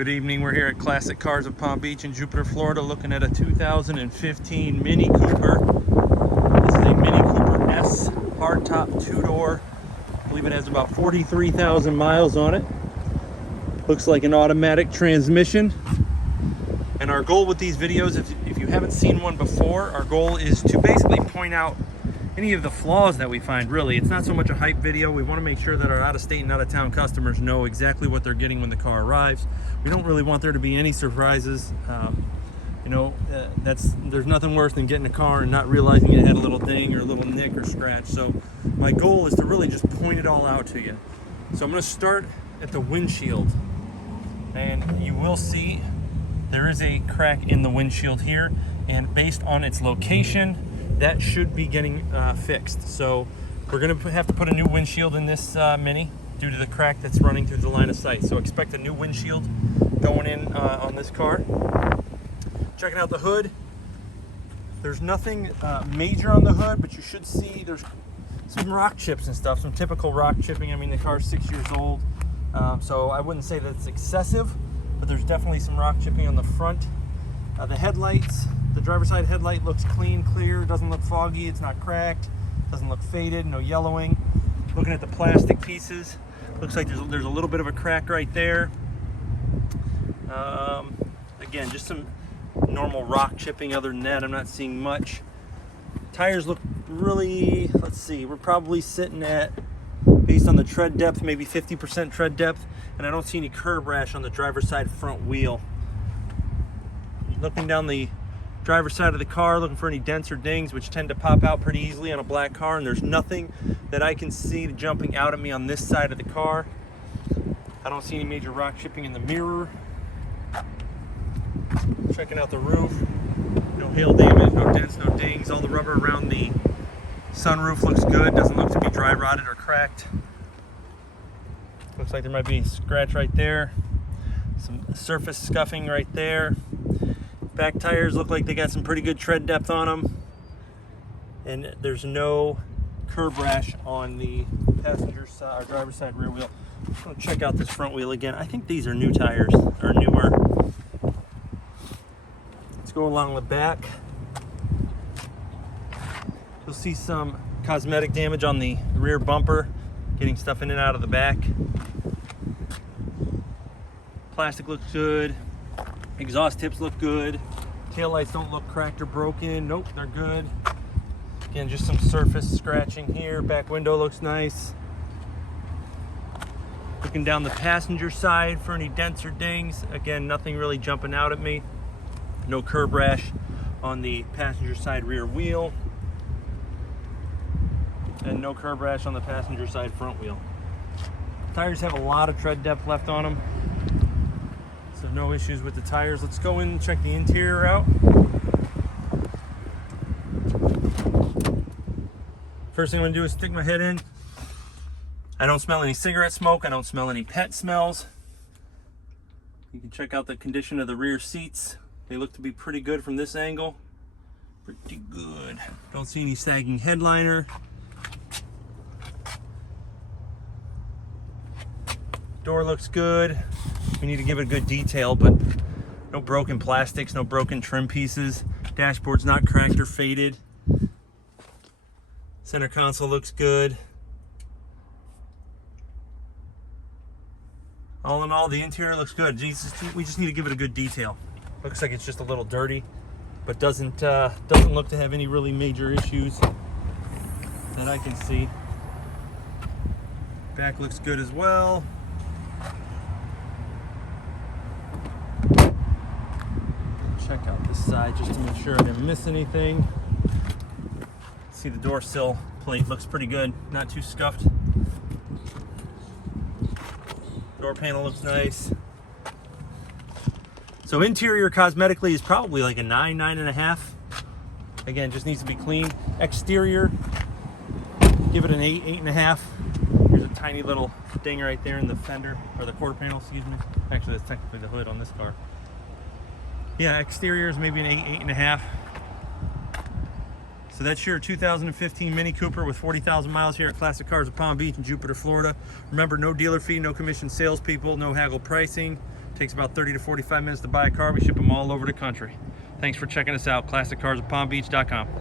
Good evening. We're here at Classic Cars of Palm Beach in Jupiter, Florida, looking at a 2015 Mini Cooper. This is a Mini Cooper S hardtop two-door. I believe it has about 43,000 miles on it. Looks like an automatic transmission. And our goal with these videos, if you haven't seen one before, our goal is to basically point out any of the flaws that we find. Really, it's not so much a hype video. We want to make sure that our out-of-state and out-of-town customers know exactly what they're getting when the car arrives. We don't really want there to be any surprises. There's nothing worse than getting a car and not realizing it had a little ding or a little nick or scratch. So my goal is to really just point it all out to you. So I'm going to start at the windshield, and you will see there is a crack in the windshield here, and based on its location, that should be getting fixed. So we're going to have to put a new windshield in this Mini due to the crack that's running through the line of sight. So expect a new windshield going in on this car. Checking out the hood. There's nothing major on the hood, but you should see there's some rock chips and stuff, some typical rock chipping. I mean, the car's 6 years old, so I wouldn't say that it's excessive, but there's definitely some rock chipping on the front. The headlights, the driver's side headlight looks clean, clear, doesn't look foggy, it's not cracked, doesn't look faded, no yellowing. Looking at the plastic pieces, looks like there's a little bit of a crack right there. Again, just some normal rock chipping. Other than that, I'm not seeing much. Tires look really, let's see, we're probably sitting at, based on the tread depth, maybe 50% tread depth, and I don't see any curb rash on the driver's side front wheel. Looking down the driver's side of the car, looking for any dents or dings, which tend to pop out pretty easily on a black car, and there's nothing that I can see jumping out at me on this side of the car. I don't see any major rock chipping in the mirror. Checking out the roof, no hail damage, no dents, no dings. All the rubber around the sunroof looks good, doesn't look to be dry rotted or cracked. Looks like there might be a scratch right there, some surface scuffing right there. Back tires look like they got some pretty good tread depth on them, and there's no curb rash on the passenger side or driver's side rear wheel. I'm going to check out this front wheel again. I think these are new tires, or newer. Let's go along the back. You'll see some cosmetic damage on the rear bumper, getting stuff in and out of the back. Plastic looks good. Exhaust tips look good. Tail lights don't look cracked or broken. Nope, they're good. Again, just some surface scratching here. Back window looks nice. Looking down the passenger side for any dents or dings. Again, nothing really jumping out at me. No curb rash on the passenger side rear wheel. And no curb rash on the passenger side front wheel. Tires have a lot of tread depth left on them, so no issues with the tires. Let's go in and check the interior out. First thing I'm gonna do is stick my head in. I don't smell any cigarette smoke. I don't smell any pet smells. You can check out the condition of the rear seats. They look to be pretty good from this angle. Pretty good. Don't see any sagging headliner. Door looks good. We need to give it a good detail, but no broken plastics, no broken trim pieces. Dashboard's not cracked or faded. Center console looks good. All in all, the interior looks good. We just need to give it a good detail. Looks like it's just a little dirty, but doesn't look to have any really major issues that I can see. Back looks good as well. Check out this side just to make sure I didn't miss anything. See, the door sill plate looks pretty good, not too scuffed. Door panel looks nice. So interior cosmetically is probably like a 9, 9.5. Again, just needs to be clean. Exterior, give it an 8, 8.5. Here's a tiny little ding right there in the fender, or the quarter panel, excuse me. Actually, that's technically the hood on this car. Yeah, exterior is maybe an 8, 8.5. So that's your 2015 Mini Cooper with 40,000 miles here at Classic Cars of Palm Beach in Jupiter, Florida. Remember, no dealer fee, no commission salespeople, no haggle pricing. Takes about 30 to 45 minutes to buy a car. We ship them all over the country. Thanks for checking us out. ClassicCarsofPalmBeach.com.